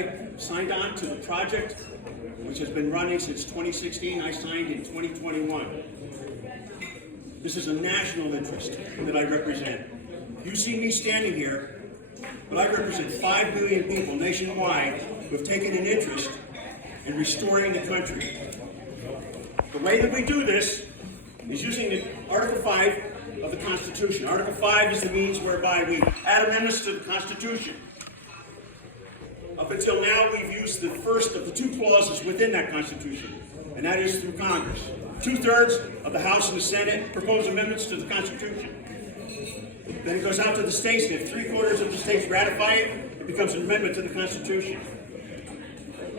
I signed on to the project, which has been running since 2016. I signed in 2021. This is a national interest that I represent. You see me standing here, but I represent 5 million people nationwide who have taken an interest in restoring the country. The way that we do this is using Article 5 of the Constitution. Article 5 is the means whereby we add amendments to the Constitution. Up until now, we've used the first of the two clauses within that Constitution, and that is through Congress. 2/3 of the House and the Senate propose amendments to the Constitution. Then it goes out to the states, and if 3/4 of the states ratify it, it becomes an amendment to the Constitution.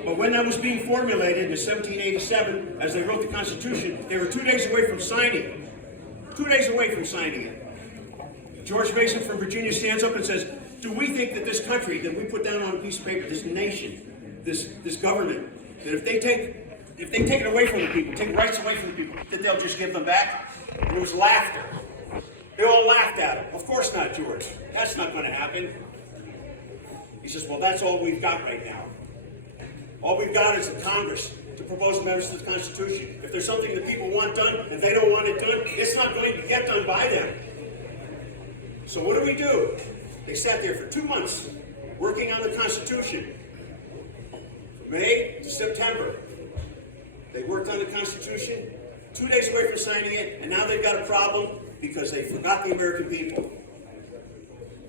But when that was being formulated in 1787, as they wrote the Constitution, they were 2 days away from signing it. 2 days away from signing it. George Mason from Virginia stands up and says, do we think that this country that we put down on a piece of paper, this nation, this government, that if they take it away from the people, take rights away from the people, that they'll just give them back? And there was laughter. They all laughed at him. Of course not, George. That's not going to happen. He says, well, that's all we've got right now. All we've got is the Congress to propose amendments to the Constitution. If there's something that people want done and they don't want it done, it's not going to get done by them. So what do? They sat there for 2 months working on the Constitution. From May to September. They worked on the Constitution, 2 days away from signing it, and now they've got a problem because they forgot the American people.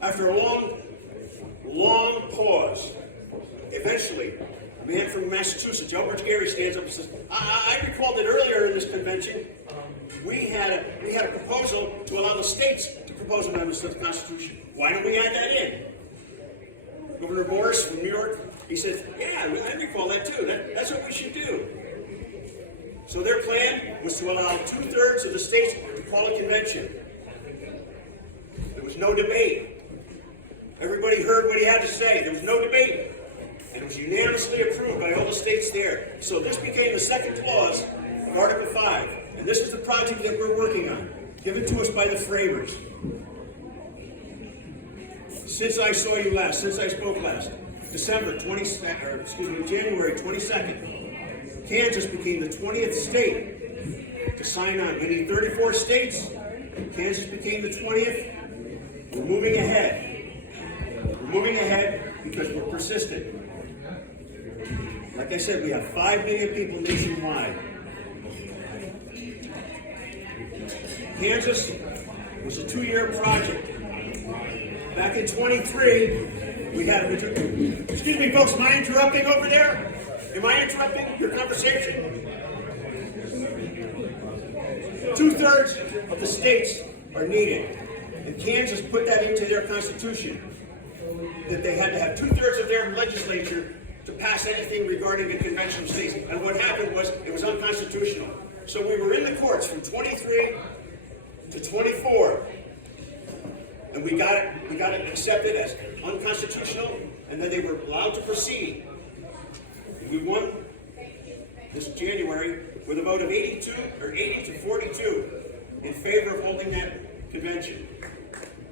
After a long pause, eventually, a man from Massachusetts, Elbridge Gerry, stands up and says, I recall that earlier in this convention, we had a proposal to allow the states to propose amendments to the Constitution. Why don't we add that in? Governor Morris from New York, he said, yeah, I recall that too. That's what we should do. So their plan was to allow 2/3 of the states to call a convention. There was no debate. Everybody heard what he had to say. There was no debate. And it was unanimously approved by all the states there. So this became the second clause of Article 5. And this is the project that we're working on, given to us by the framers. Since I saw you last, since I spoke last, January 22nd, Kansas became the 20th state to sign on. We need 34 states. Kansas became the 20th. We're moving ahead. We're moving ahead because we're persistent. Like I said, we have 5 million people nationwide. Kansas was a 2-year project. Back in 23, we had excuse me, folks, am I interrupting over there? Am I interrupting your conversation? 2/3 of the states are needed. And Kansas put that into their constitution, that they had to have 2/3 of their legislature to pass anything regarding the convention of states. And what happened was it was unconstitutional. So we were in the courts from 23 to 24. And we got it accepted as unconstitutional, and then they were allowed to proceed. We won this January with a vote of 80 to 42 in favor of holding that convention.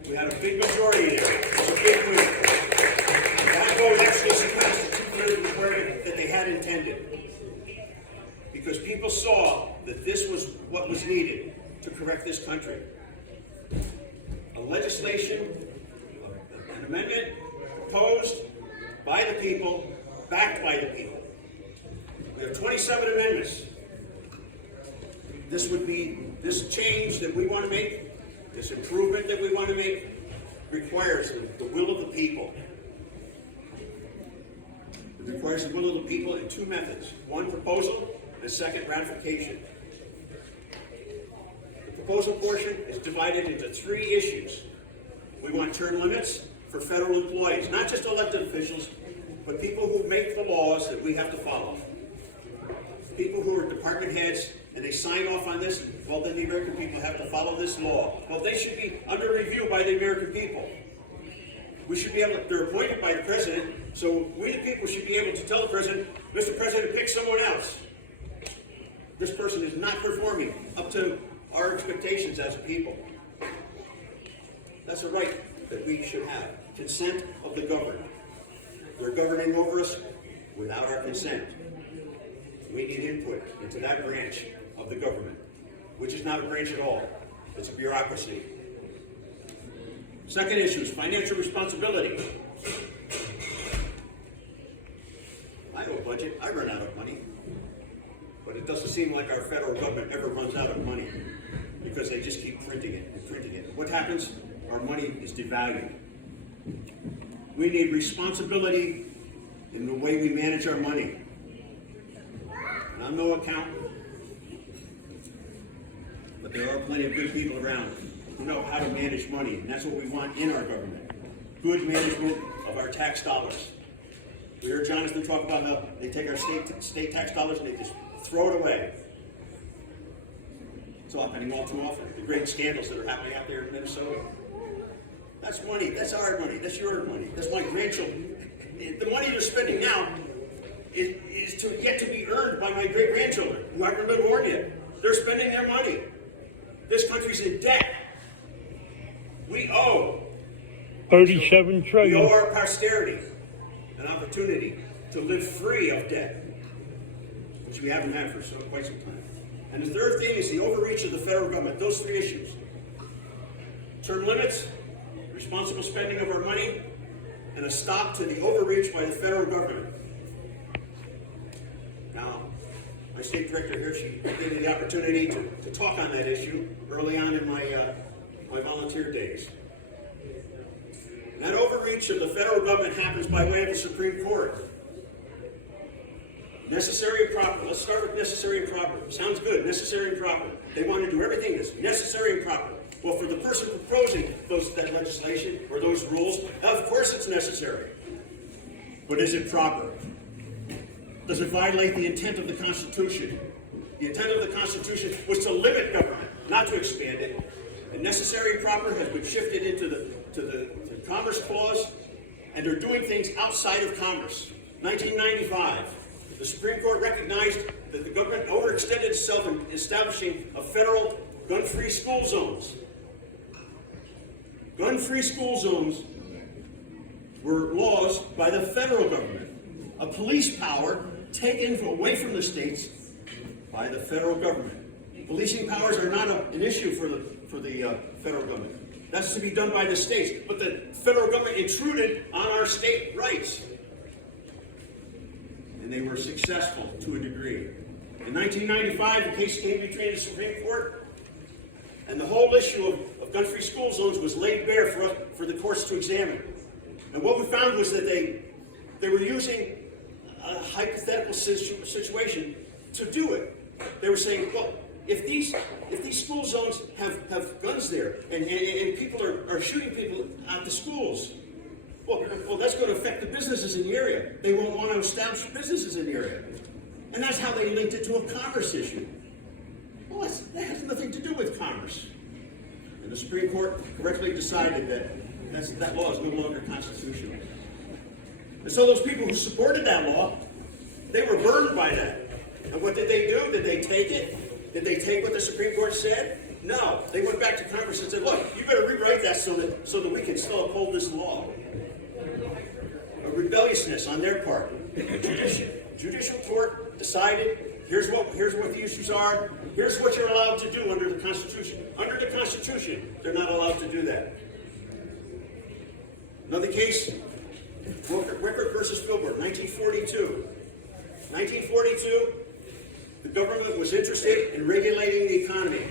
We had a big majority there. It was a big win. That vote actually surpassed the 2/3 requirement that they had intended. Because people saw that this was what was needed to correct this country. A legislation, an amendment proposed by the people, backed by the people. We have 27 amendments. This would be, this change that we want to make, this improvement that we want to make, requires the will of the people. It requires the will of the people in 2 methods. 1, proposal, and a 2nd, ratification. The proposal portion is divided into 3 issues. We want term limits for federal employees, not just elected officials, but people who make the laws that we have to follow. People who are department heads, and they sign off on this, well, then the American people have to follow this law. Well, they should be under review by the American people. We should be able to, they're appointed by the president, so we the people should be able to tell the president, Mr. President, pick someone else. This person is not performing up to our expectations as a people. That's a right that we should have. Consent of the governed. They're governing over us without our consent. We need input into that branch of the government, which is not a branch at all. It's a bureaucracy. Second issue is financial responsibility. I have a budget. I run out of money. But it doesn't seem like our federal government ever runs out of money because they just keep printing it and printing it. What happens? Our money is devalued. We need responsibility in the way we manage our money. And I'm no accountant, but there are plenty of good people around who know how to manage money, and that's what we want in our government. Good management of our tax dollars. We heard Jonathan talk about how they take our state tax dollars and they just throw it away. It's happening all too often. The great scandals that are happening out there in Minnesota. That's money. That's our money. That's your money. That's my grandchildren. The money they're spending now is yet to be earned by my great-grandchildren who haven't been born yet. They're spending their money. This country's in debt. We owe 37 We trillion. owe our posterity an opportunity to live free of debt, which we haven't had for quite some time. And the third thing is the overreach of the federal government. Those three issues. Term limits, responsible spending of our money, and a stop to the overreach by the federal government. Now, my state director here, she gave me the opportunity to talk on that issue early on in my volunteer days. And that overreach of the federal government happens by way of the Supreme Court. Necessary and proper. Let's start with necessary and proper. Sounds good, necessary and proper. They want to do everything that's necessary and proper. Well, for the person proposing that legislation or those rules, of course it's necessary. But is it proper? Does it violate the intent of the Constitution? The intent of the Constitution was to limit government, not to expand it. And necessary and proper has been shifted into the Commerce Clause, and they're doing things outside of commerce. 1995. The Supreme Court recognized that the government overextended itself in establishing a federal gun-free school zones. Gun-free school zones were laws by the federal government, a police power taken away from the states by the federal government. Policing powers are not an issue for the federal government. That's to be done by the states, but the federal government intruded on our state rights. And they were successful to a degree. In 1995, the case came between the Supreme Court, and the whole issue of gun-free school zones was laid bare for the courts to examine. And what we found was that they were using a hypothetical situation to do it. They were saying, well, if these school zones have guns there and people are shooting people at the schools, well, that's going to affect the businesses in the area. They won't want to establish businesses in the area. And that's how they linked it to a commerce issue. Well, that has nothing to do with commerce. And the Supreme Court correctly decided that law is no longer constitutional. And so those people who supported that law, they were burdened by that. And what did they do? Did they take it? Did they take what the Supreme Court said? No. They went back to Congress and said, look, you better rewrite that so that we can still uphold this law. A rebelliousness on their part. Judicial court decided, here's what the issues are, here's what you're allowed to do under the Constitution. Under the Constitution, they're not allowed to do that. Another case, Rickert versus Filbert, 1942. 1942, the government was interested in regulating the economy.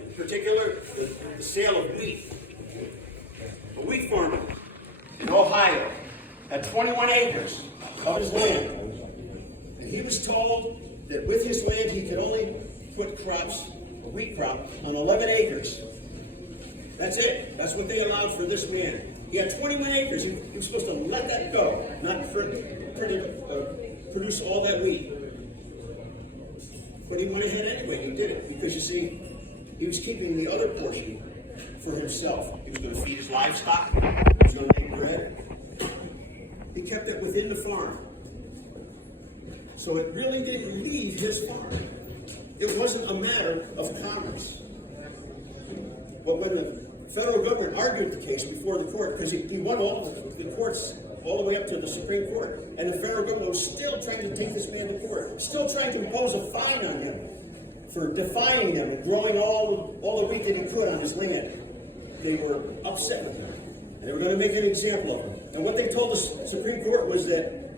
In particular, the sale of wheat. A wheat farmer in Ohio had 21 acres of his land. And he was told that with his land he could only put crops, a wheat crop, on 11 acres. That's it. That's what they allowed for this man. He had 21 acres and he was supposed to let that go, not produce all that wheat. But he went ahead anyway. He did it because, you see, he was keeping the other portion for himself. He was going to feed his livestock. He was going to make bread. He kept it within the farm. So it really didn't leave his farm. It wasn't a matter of commerce. But when the federal government argued the case before the court because he won all the courts all the way up to the Supreme Court. And the federal government was still trying to take this man to court, still trying to impose a fine on him for defying them and growing all the wheat that he could on his land. They were upset with him, and they were going to make an example of him. And what they told the Supreme Court was that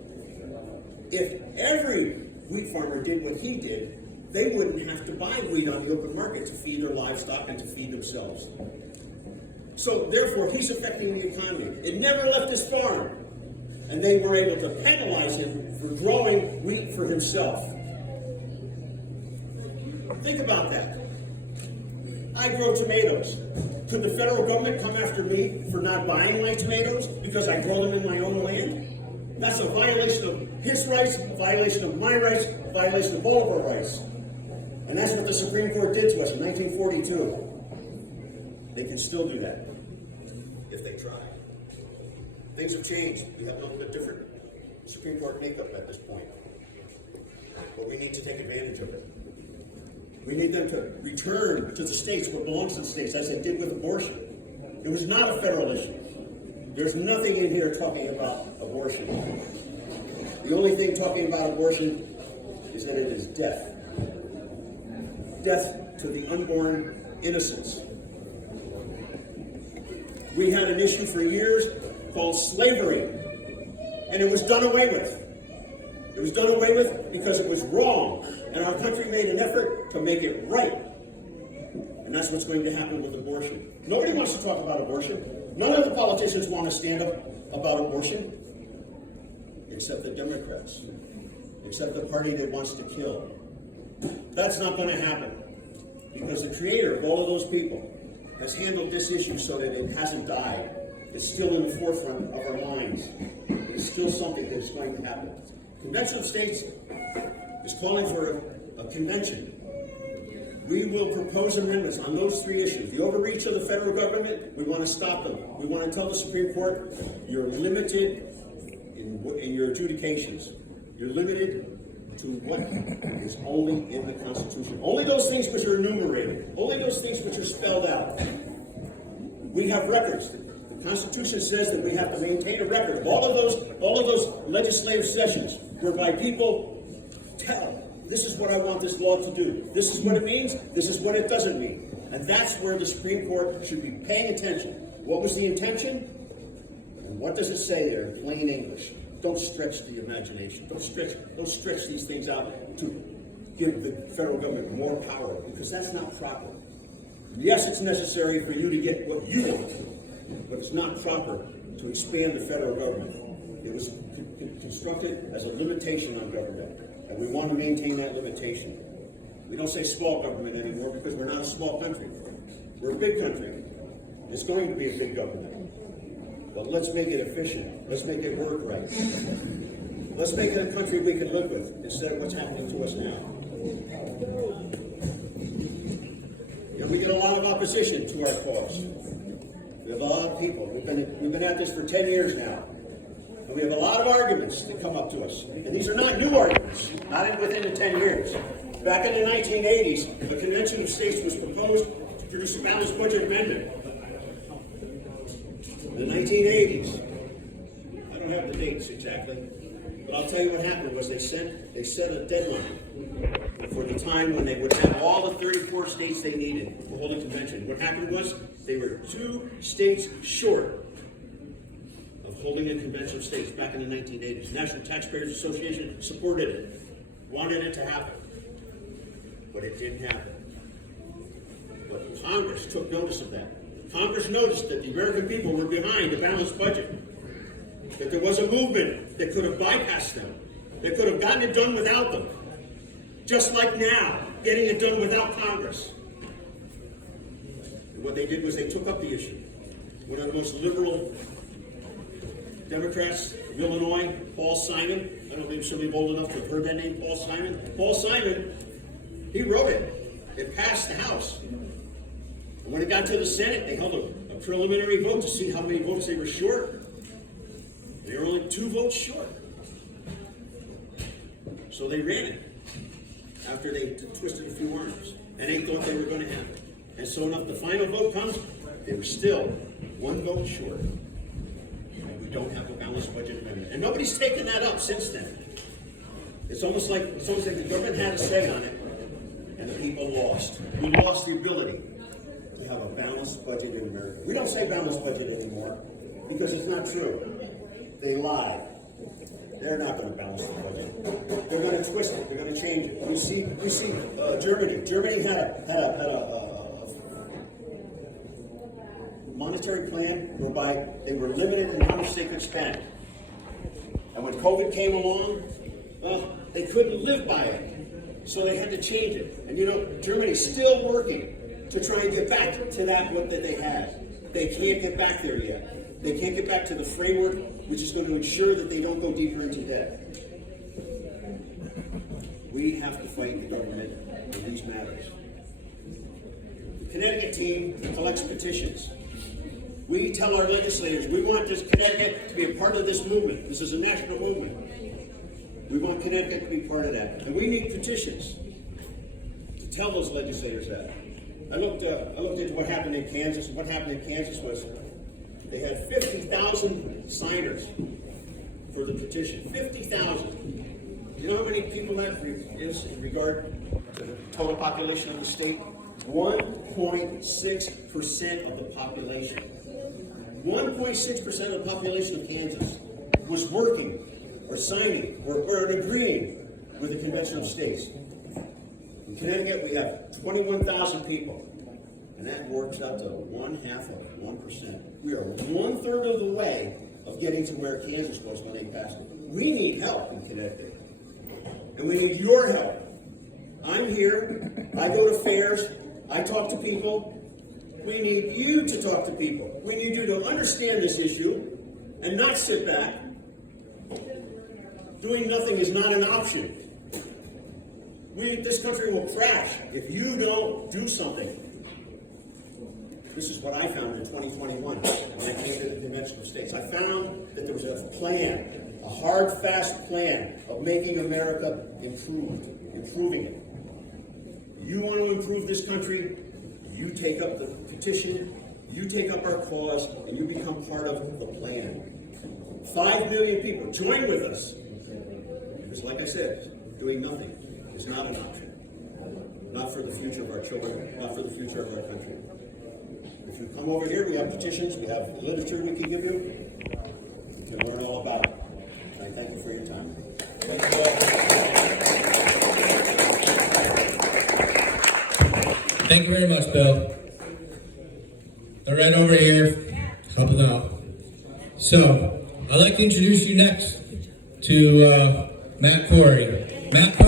if every wheat farmer did what he did, they wouldn't have to buy wheat on the open market to feed their livestock and to feed themselves. So therefore, he's affecting the economy. It never left his farm, and they were able to penalize him for growing wheat for himself. Think about that. I grow tomatoes. Could the federal government come after me for not buying my tomatoes because I grow them in my own land? That's a violation of his rights, a violation of my rights, a violation of all of our rights. And that's what the Supreme Court did to us in 1942. They can still do that if they try. Things have changed. We have a little bit different Supreme Court makeup at this point. But we need to take advantage of it. We need them to return to the states what belongs to the states, as they did with abortion. It was not a federal issue. There's nothing in here talking about abortion. The only thing talking about abortion is that it is death. Death to the unborn innocents. We had an issue for years called slavery, and it was done away with. It was done away with because it was wrong, and our country made an effort to make it right. And that's what's going to happen with abortion. Nobody wants to talk about abortion. None of the politicians want to stand up about abortion, except the Democrats, except the party that wants to kill. That's not going to happen, because the creator of all of those people has handled this issue so that it hasn't died. It's still in the forefront of our minds. It's still something that's going to happen. Convention of States is calling for a convention. We will propose amendments on those three issues. The overreach of the federal government, we want to stop them. We want to tell the Supreme Court, you're limited in your adjudications. You're limited to what is only in the Constitution. Only those things which are enumerated. Only those things which are spelled out. We have records. The Constitution says that we have to maintain a record of all of those legislative sessions whereby people tell, this is what I want this law to do. This is what it means. This is what it doesn't mean. And that's where the Supreme Court should be paying attention. What was the intention? And what does it say there in plain English? Don't stretch the imagination. Don't stretch these things out to give the federal government more power, because that's not proper. Yes, it's necessary for you to get what you want, but it's not proper to expand the federal government. It was constructed as a limitation on government, and we want to maintain that limitation. We don't say small government anymore because we're not a small country. We're a big country. It's going to be a big government. But let's make it efficient. Let's make it work right. Let's make it a country we can live with instead of what's happening to us now. And we get a lot of opposition to our cause. We have a lot of people. We've been at this for 10 years now. And we have a lot of arguments that come up to us. And these are not new arguments, not within the 10 years. Back in the 1980s, the Convention of States was proposed to produce a balanced budget amendment. In the 1980s, I don't have the dates exactly, but I'll tell you what happened was they set a deadline for the time when they would have all the 34 states they needed to hold a convention. What happened was they were 2 states short of holding a convention of states back in the 1980s. The National Taxpayers Association supported it, wanted it to happen, but it didn't happen. But Congress took notice of that. Congress noticed that the American people were behind a balanced budget, that there was a movement that could have bypassed them, that could have gotten it done without them, just like now, getting it done without Congress. And what they did was they took up the issue. One of the most liberal Democrats from Illinois, Paul Simon, I don't know if somebody old enough to have heard that name, Paul Simon. Paul Simon, he wrote it. It passed the House. And when it got to the Senate, they held a preliminary vote to see how many votes they were short. They were only 2 votes short. So they ran it after they twisted a few arms. And they thought they were going to have it. And so enough, the final vote comes, They were still one vote short. And we don't have a balanced budget amendment. And nobody's taken that up since then. It's almost like the government had a say on it, and the people lost. We lost the ability to have a balanced budget in America. We don't say balanced budget anymore because it's not true. They lied. They're not going to balance the budget. They're going to twist it. They're going to change it. You see, Germany. Germany had a monetary plan whereby they were limited in how much they could spend. And when COVID came along, well, they couldn't live by it. So they had to change it. And you know, Germany's still working to try and get back to what they had. They can't get back there yet. They can't get back to the framework which is going to ensure that they don't go deeper into debt. We have to fight the government in these matters. The Connecticut team collects petitions. We tell our legislators we want this Connecticut to be a part of this movement. This is a national movement. We want Connecticut to be part of that. And we need petitions to tell those legislators that. I looked into what happened in Kansas. What happened in Kansas was they had 50,000 signers for the petition. 50,000. You know how many people that is in regard to the total population of the state? 1.6% of the population. 1.6% of the population of Kansas was working or signing or agreeing with the Convention of States. In Connecticut, we have 21,000 people, and that works out to 0.5%. We are 1/3 of the way of getting to where Kansas was when they passed it. We need help in Connecticut, and we need your help. I'm here. I go to fairs. I talk to people. We need you to talk to people. We need you to understand this issue and not sit back. Doing nothing is not an option. This country will crash if you don't do something. This is what I found in 2021 when I came to the Convention of States. I found that there was a plan, a hard, fast plan of making America improving it. You want to improve this country, you take up the petition, you take up our cause, and you become part of the plan. 5 million people, join with us. Because like I said, doing nothing is not an option. Not for the future of our children, not for the future of our country. If you come over here, we have petitions, we have literature we can give you. You can learn all about it. And I thank you for your time. Thank you all. Thank you very much, Bill. They're right over here, helping out. So, I'd like to introduce you next to Matt Corey. Matt Corey